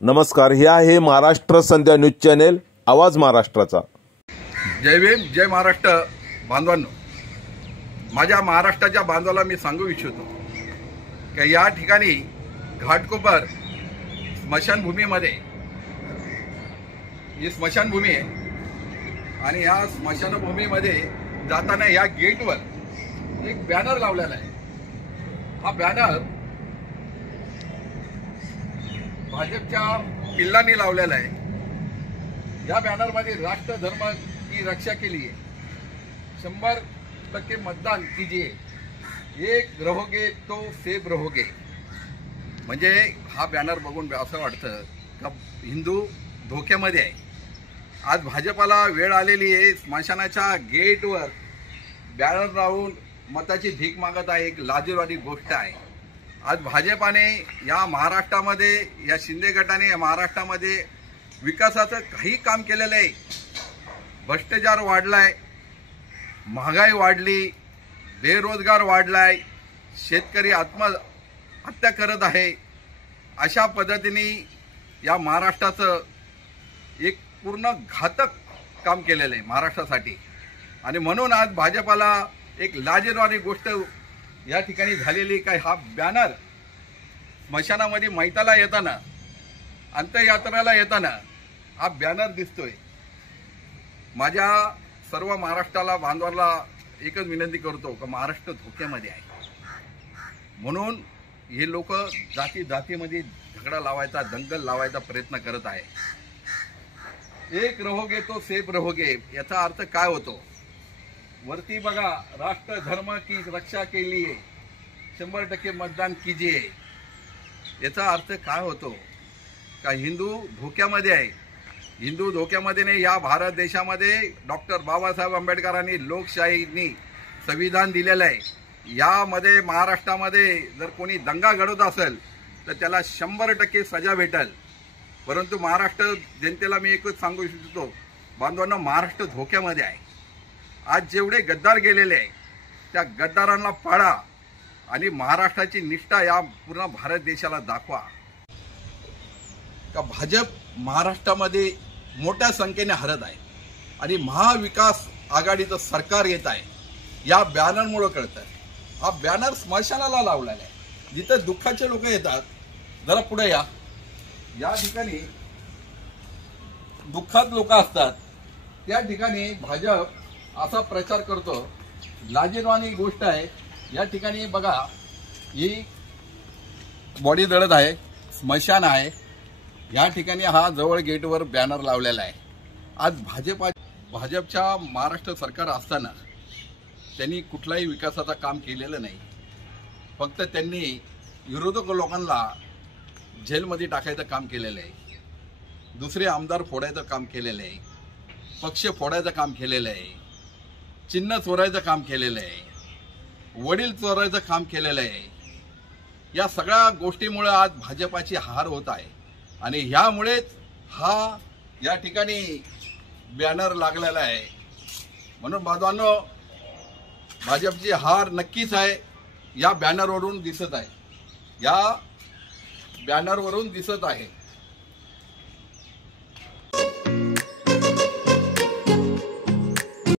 नमस्कार, हे आहे महाराष्ट्र संध्या न्यूज चॅनेल, आवाज महाराष्ट्राचा। जय भीम, जय महाराष्ट्र बांधवांनो। माझ्या महाराष्ट्राच्या बांधवाला मी सांगू इच्छितो की या ठिकाणी घाटकोपर स्मशानभूमीमध्ये ही स्मशानभूमी आहे आणि या स्मशानभूमीमध्ये जाताना या गेटवर एक बॅनर लावलेला आहे। हा बॅनर भाजपच्या पिल्लांनी लावलेला आहे। या बॅनरमध्ये राष्ट्र धर्म की रक्षा के लिए 100% मतदान कीजिए, एक रहोगे तो सेफ रहोगे। म्हणजे हा बॅनर बघून असं वाटतं का हिंदू धोक्यामध्ये आहे। आज भाजपाला वेळ आलेली आहे, स्मशानाच्या गेटवर बॅनर लावून मताची भीक मागत आहे। एक लाजिरवाणी गोष्ट आहे। आज भाजपाने या महाराष्ट्रामध्ये, या शिंदे गटाने या महाराष्ट्रामध्ये विकासाचं काही काम केलेलं आहे। भ्रष्टाचार वाढलाय, महागाई वाढली, बेरोजगार वाढलाय, शेतकरी आत्महत्या करत आहे। अशा पद्धतीने या महाराष्ट्राचं एक पूर्ण घातक काम केलेलं आहे महाराष्ट्रासाठी। आणि म्हणून आज भाजपाला एक लाजिरवाणी गोष्ट या ठिकाणी झालेली काय, हा बॅनर स्मशानामध्ये मैताला येताना, अंत्ययात्रेला येताना हा बॅनर दिसतोय। माझ्या सर्व महाराष्ट्राला बांधवांना एकच विनंती करतो की महाराष्ट्र धोक्यामध्ये आहे। म्हणून हे लोक जाती जातीमध्ये झगडा लावायचा, दंगल लावायचा प्रयत्न करत आहे। एक रहोगे तो सेफ रहोगे याचा अर्थ काय होतो? वरती बघा, राष्ट्र धर्म की रक्षा के लिए 100% मतदान कीजिए। याचा अर्थ काय होतो का हिंदू धोक्यामध्ये आहे। हिंदू धोक्यामध्ये नाही। या भारत देशामध्ये डॉक्टर बाबासाहेब आंबेडकरांनी लोकशाहीनी संविधान दिलेलं आहे। यामध्ये महाराष्ट्रामध्ये जर कोणी दंगा घडवत असेल तर त्याला 100% सजा भेटेल। परंतु महाराष्ट्र जनतेला मी एकच सांगू इच्छितो बांधवांनो, महाराष्ट्र धोक्यामध्ये आहे। आज जेवढे गद्दार गेलेले आहे त्या गद्दारांना पाडा आणि महाराष्ट्राची निष्ठा या पूर्ण भारत देशाला दाखवा का भाजप महाराष्ट्रामध्ये मोठ्या संख्येने हरत आहे आणि महाविकास आघाडीचं सरकार येत आहे। या बॅनरमुळे कळतं। हा बॅनर स्मशानाला लावलेला आहे, जिथे दुःखाचे लोक येतात। जरा पुढे या, या ठिकाणी दुःखात लोक असतात, त्या ठिकाणी भाजप असा प्रचार करतो। लाजिरवाणी गोष्ट आहे। या ठिकाणी बघा, ही बॉडी जळत आहे, स्मशान आहे। या ठिकाणी हा जवळ गेटवर बॅनर लावलेला आहे। आज भाजपच्या महाराष्ट्र सरकार असताना त्यांनी कुठलाही विकासाचं काम केलेलं नाही। फक्त त्यांनी विरोधक लोकांना जेलमध्ये टाकायचं काम केलेलं आहे, दुसरे आमदार फोडायचं काम केलेलं आहे, पक्ष फोडायचं काम केलेलं आहे, चिन्ह चोरायचं काम केलेलं आहे, वडील चोरायचं काम केलेलं आहे। या सगळ्या गोष्टीमुळे आज भाजपाची हार होत आहे आणि ह्यामुळेच हा या ठिकाणी बॅनर लागलेला आहे। म्हणून बांधवांनो, भाजपची हार नक्कीच आहे। या बॅनरवरून दिसत आहे, या बॅनरवरून दिसत आहे।